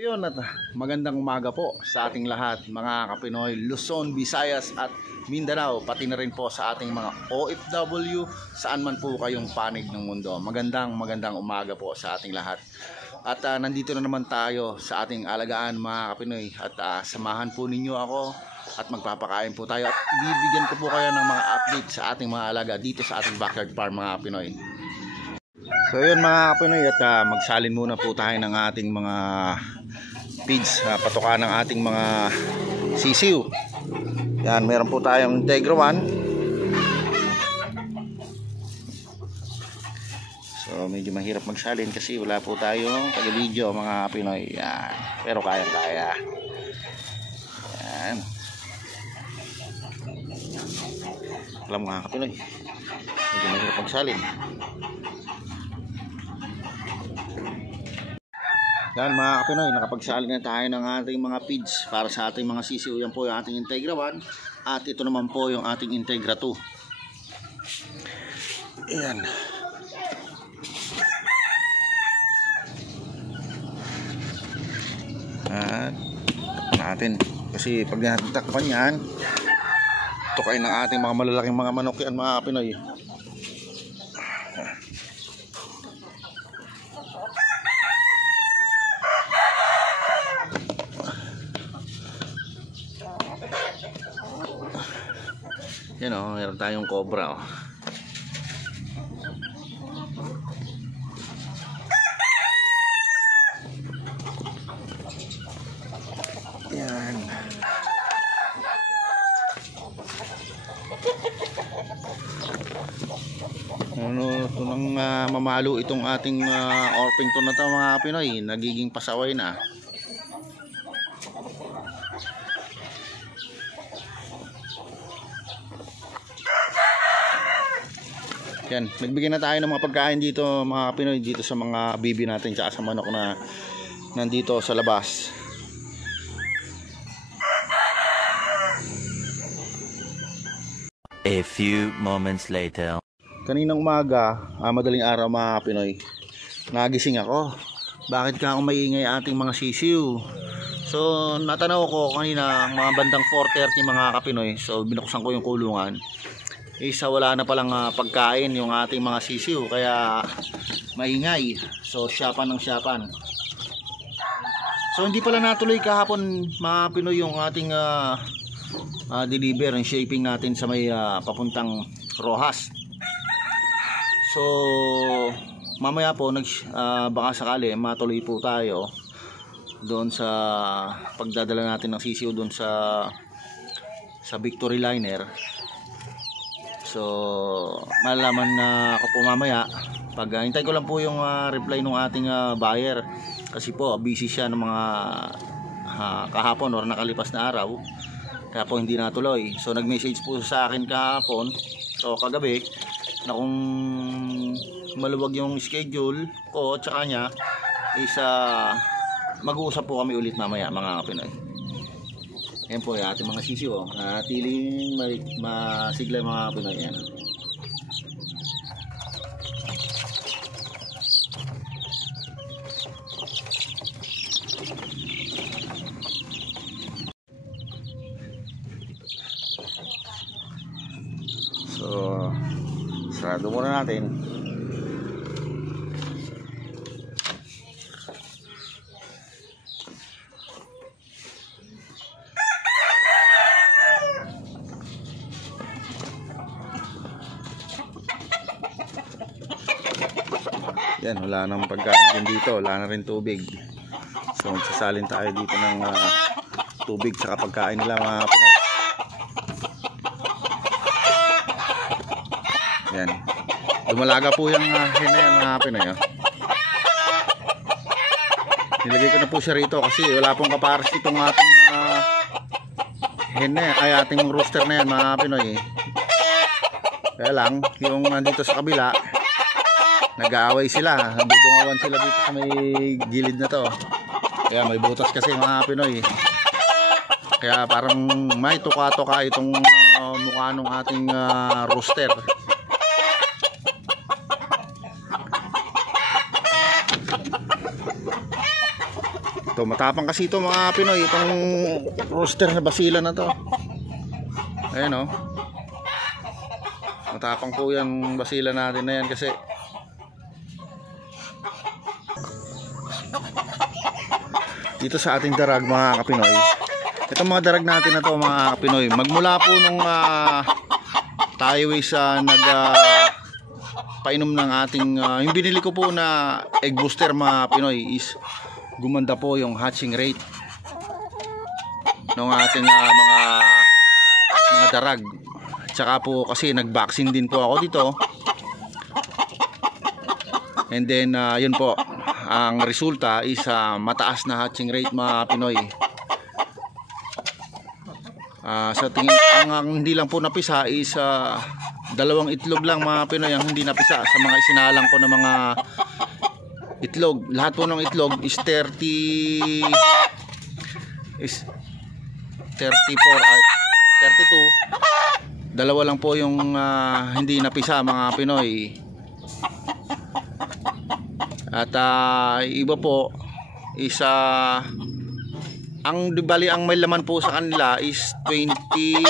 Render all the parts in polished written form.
Yun at magandang umaga po sa ating lahat mga Kapinoy, Luzon, Visayas at Mindanao, pati na rin po sa ating mga OFW saan man po kayong panig ng mundo. Magandang umaga po sa ating lahat. At nandito na naman tayo sa ating alagaan mga Kapinoy at samahan po ninyo ako at magpapakain po tayo at bibigyan ko po kayo ng mga update sa ating mga alaga dito sa ating backyard farm mga Kapinoy. So yun mga Kapinoy at magsalin muna po tayo ng ating mga feeds, patukan ng ating mga sisiw. Yan, meron po tayong Integra 1. So medyo mahirap magsalin kasi wala po tayong taga-video mga Pinoy. Yan, pero kaya. Yan. Alam mga Pinoy, medyo mahirap magsalin. Yan mga Kapinoy, nakapagsalin na tayo ng ating mga feeds para sa ating mga sisiw. Yan po yung ating Integra 1 at ito naman po yung ating Integra 2. Yan. At natin kasi pag natakpan yan, tukay ng ating mga malalaking mga manok yan mga Kapinoy. Yan o, meron tayong cobra o. Yan. Ano, ito nang mamalo itong ating Orpington na ito mga Pinoy. Nagiging pasaway na. Yan, nagbigay na tayo ng mga pagkain dito mga Pinoy, dito sa mga bibi natin tsaka sa manok na nandito sa labas. A few moments later. Kaninang umaga, madaling araw mga Pinoy, nagising ako. Bakit ka ako maingay ating mga sisiw? So natanaw ko kanina mga bandang 4:30 mga Kapinoy. So binuksan ko yung kulungan. Isa wala na palang pagkain yung ating mga sisiw kaya maingay. So syapan. So hindi pala natuloy kahapon mga Pinoy yung ating deliver and shipping natin sa may papuntang Rojas. So mamaya po baka sakali matuloy po tayo doon sa pagdadala natin ng sisiw doon sa Victory Liner. So malalaman na ako po mamaya. Pag hintay ko lang po yung reply ng ating buyer kasi po busy siya ng mga kahapon or nakalipas na araw, kaya po hindi natuloy. So nag-message po sa akin kahapon, so kagabi, na kung maluwag yung schedule ko at saka niya is mag-uusap po kami ulit mamaya mga Pinoy. Yan po yung ating mga sisiw, tiling masigla mga Pinoy yan. So sarado muna natin. Yan, wala nang pagkain din dito, wala na rin tubig. So magsasalin tayo dito ng tubig sa pagkain nila mga Pinoy. Yan, dumalaga po yung hena yan mga Pinoy. Nilagay ko na po siya rito kasi wala pong kapares itong ating hena, ay ating rooster na yan mga Pinoy. Kaya lang, yung nandito sa kabila, nag-aaway sila, nagdudungawan sila dito sa may gilid na to. Kaya may butas kasi mga Pinoy. Kaya parang may tuka-tuka itong mukha ng ating rooster. Ito To, matapang kasi ito mga Pinoy, itong rooster na basila na to. Ayan o. Matapang po yung basila natin na yan kasi dito sa ating darag mga kapinoy, itong mga darag natin na to mga kapinoy, magmula po nung tayo sa painom ng ating yung binili ko po na egg booster mga Pinoy is gumanda po yung hatching rate ng ating mga darag. Tsaka po kasi nag-vaccine din po ako dito. And then yun po, ang resulta is mataas na hatching rate mga Pinoy. Sa tingin, ang hindi lang po napisa is dalawang itlog lang mga Pinoy ang hindi napisa sa mga isinalang ko na mga itlog. Lahat po ng itlog is 34 at 32. Dalawa lang po yung hindi napisa mga Pinoy. At iba po is ang bali ang may laman po sa kanila is 24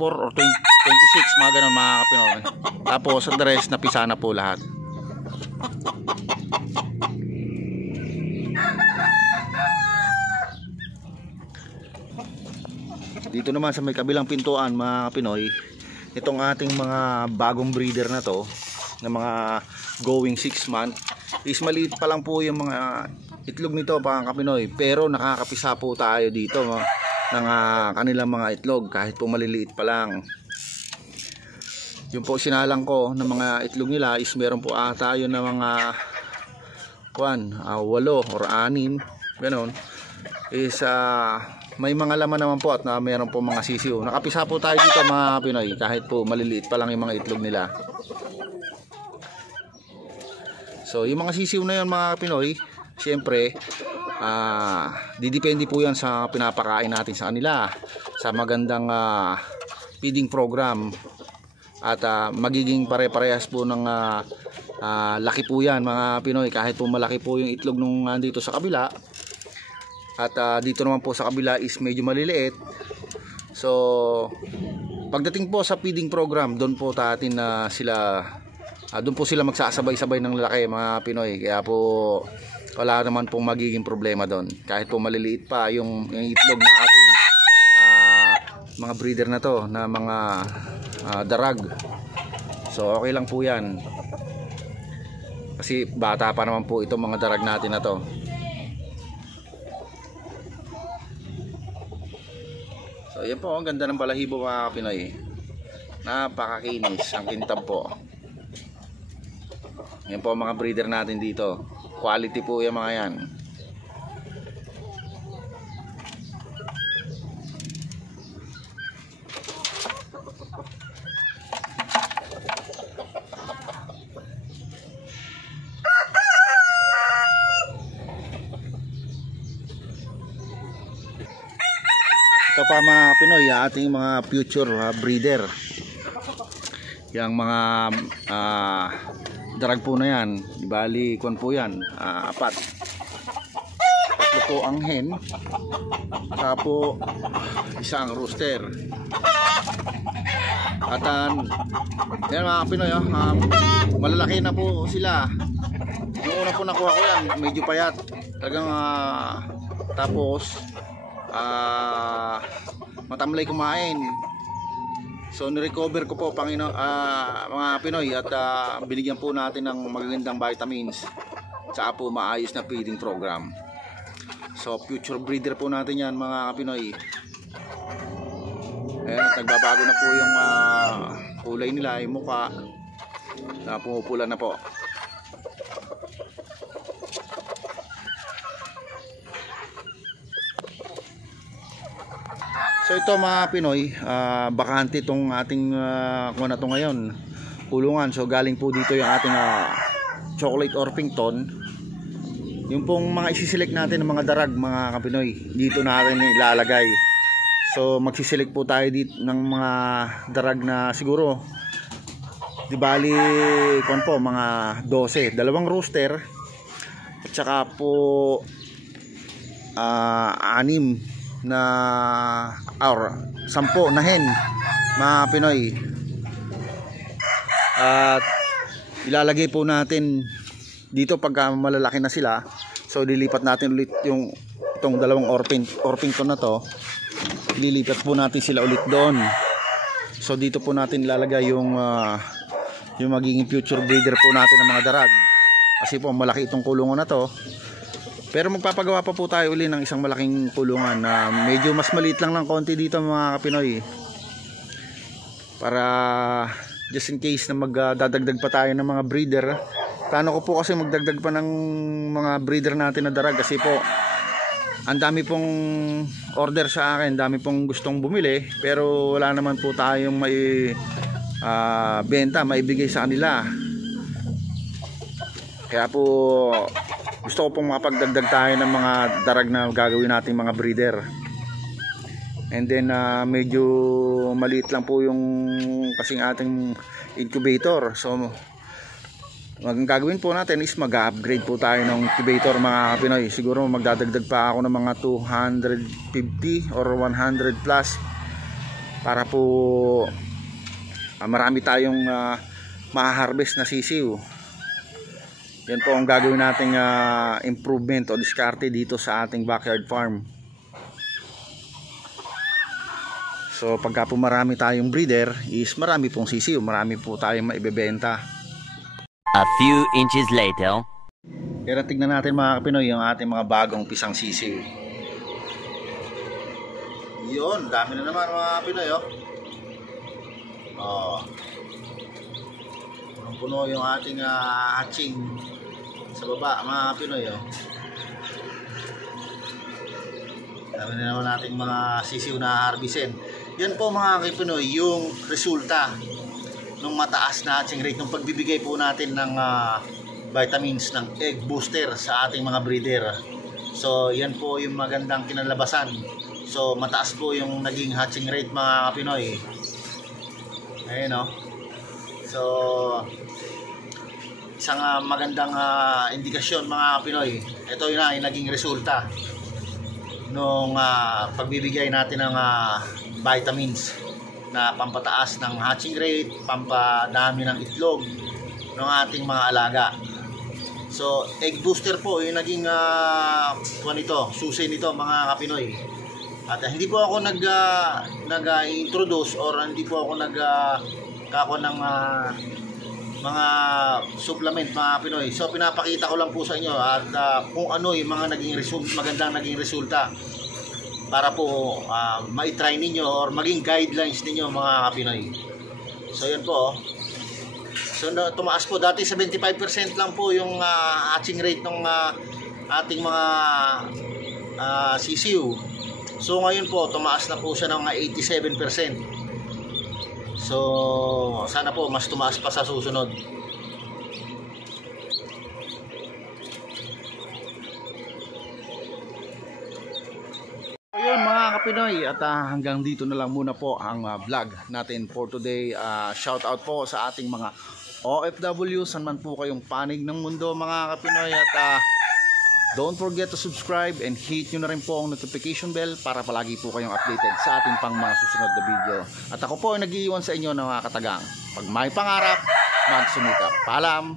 or 26 mga ganun mga Pinoy. Tapos sa the rest napisa na po lahat. Dito naman sa may kabilang pintuan mga Pinoy, itong ating mga bagong breeder na to, na mga going 6 month, is maliit pa lang po yung mga itlog nito mga Pinoy, pero nakakapisa po tayo dito ng kanilang mga itlog kahit po maliliit pa lang. Yung po sinalang ko ng mga itlog nila is meron po tayo na mga 8 or 6 ganon, is may mga laman naman po at meron po mga sisiw. Nakapisa po tayo dito mga Pinoy kahit po maliliit pa lang yung mga itlog nila. So yung mga sisiw na yun mga Pinoy, siyempre didepende po yan sa pinapakain natin sa kanila, sa magandang feeding program, at magiging pare-parehas po ng laki po yan mga Pinoy, kahit po malaki po yung itlog nung dito sa kabila. At dito naman po sa kabila is medyo maliliit. So pagdating po sa feeding program, doon po natin doon po sila magsasabay-sabay ng laki mga Pinoy. Kaya po wala naman pong magiging problema doon, kahit po maliliit pa yung itlog ng ating mga breeder na to, na mga darag. So okay lang po yan, kasi bata pa naman po itong mga darag natin na to. So yan po, ang ganda ng balahibo mga Pinoy, napakakinis, ang kintab po. Yan po mga breeder natin dito, quality po yung mga yan. Ito pa mga Pinoy, ating mga future breeder. Yang mga darag po na yan, bali kuwan po yan, 4. Tatlo po ang hen, saka po isang rooster. At yan mga Pinoy, malalaki na po sila. Yung una po nakuha ko yan, medyo payat talagang, tapos matamlay kumain. So nirecover ko po mga Pinoy, at binigyan po natin ng magagandang vitamins, saka po maayos na feeding program. So future breeder po natin yan mga Pinoy. Ayan, nagbabago na po yung kulay nila, yung mukha na pumupula na po. So ito mga Pinoy, bakante itong ating kuha na ito ngayon, kulungan. So galing po dito yung ating chocolate Orpington. Yung pong mga isiselect natin ng mga darag mga Pinoy, dito natin ilalagay. So magsiselect po tayo dito ng mga darag na siguro di bali kuan po mga 12, dalawang rooster, At saka po 6 na or 10 na hen, mga Pinoy. At ilalagay po natin dito pagka malalaki na sila. So lilipat natin ulit itong dalawang Orpington na to. Lilipat po natin sila ulit doon. So dito po natin ilalagay yung magiging future breeder po natin ng mga darag. Kasi po malaki itong kulungan na to. Pero magpapagawa pa po tayo uli ng isang malaking kulungan na medyo mas maliit lang ng konti dito, mga Pinoy. Para just in case na magdadagdag pa tayo ng mga breeder. Plano ko po kasi magdagdag pa ng mga breeder natin na darag kasi po ang dami pong order sa akin, dami pong gustong bumili, pero wala naman po tayong may benta, maibigay sa kanila. Kaya po gusto ko pong makapagdagdag tayo ng mga darag na gagawin nating mga breeder. And then medyo maliit lang po yung kasing ating incubator. So ang gagawin po natin is mag-upgrade po tayo ng incubator, mga Pinoy. Siguro magdadagdag pa ako ng mga 250 or 100 plus para po marami tayong ma-harvest na sisiw. Yan po ang gagawin nating improvement o diskarte dito sa ating backyard farm. So pagka po marami tayong breeder is marami pong sisiw, marami po tayong maibebenta. A few inches later. Kaya tignan natin, mga Pinoy, yung ating mga bagong pisang sisiw. Yun, dami na naman, mga Pinoy, oh. Punong-puno yung ating hatching sa baba, mga Pinoy, oh. Dami na naman nating mga sisiw na harbisin. Yan po, mga Pinoy, yung resulta nung mataas na hatching rate, nung pagbibigay po natin ng vitamins ng egg booster sa ating mga breeder. So yan po yung magandang kinalabasan. So mataas po yung naging hatching rate, mga Pinoy. Ayun, no? So isang magandang indikasyon, mga Pinoy. Ito yun yung naging resulta nung pagbibigay natin ng vitamins na pampataas ng hatching rate, pampadami ng itlog ng ating mga alaga. So egg booster po yung naging susi nito, mga Pinoy. At hindi po ako nag-introduce or hindi po ako kako ng mga supplement, mga Pinoy. So pinapakita ko lang po sa inyo at kung ano yung mga magandang naging resulta para po ma-try ninyo or maging guidelines ninyo, mga Pinoy. So yan po, oh. So tumaas po, dati 75% lang po yung hatching rate ng ating mga sisiw. So ngayon po tumaas na po siya ng 87%. So sana po mas tumaas pa sa susunod. Ayun, mga Kapinoy, at hanggang dito na lang muna po ang vlog natin for today. Shout out po sa ating mga OFW, saan man po kayong panig ng mundo, mga Kapinoy. At don't forget to subscribe and hit nyo na rin po ang notification bell para palagi po kayong updated sa ating pang mga susunod na video. At ako po ay nag-iiwan sa inyo ng mga katagang. Pag may pangarap, magsumikap. Paalam!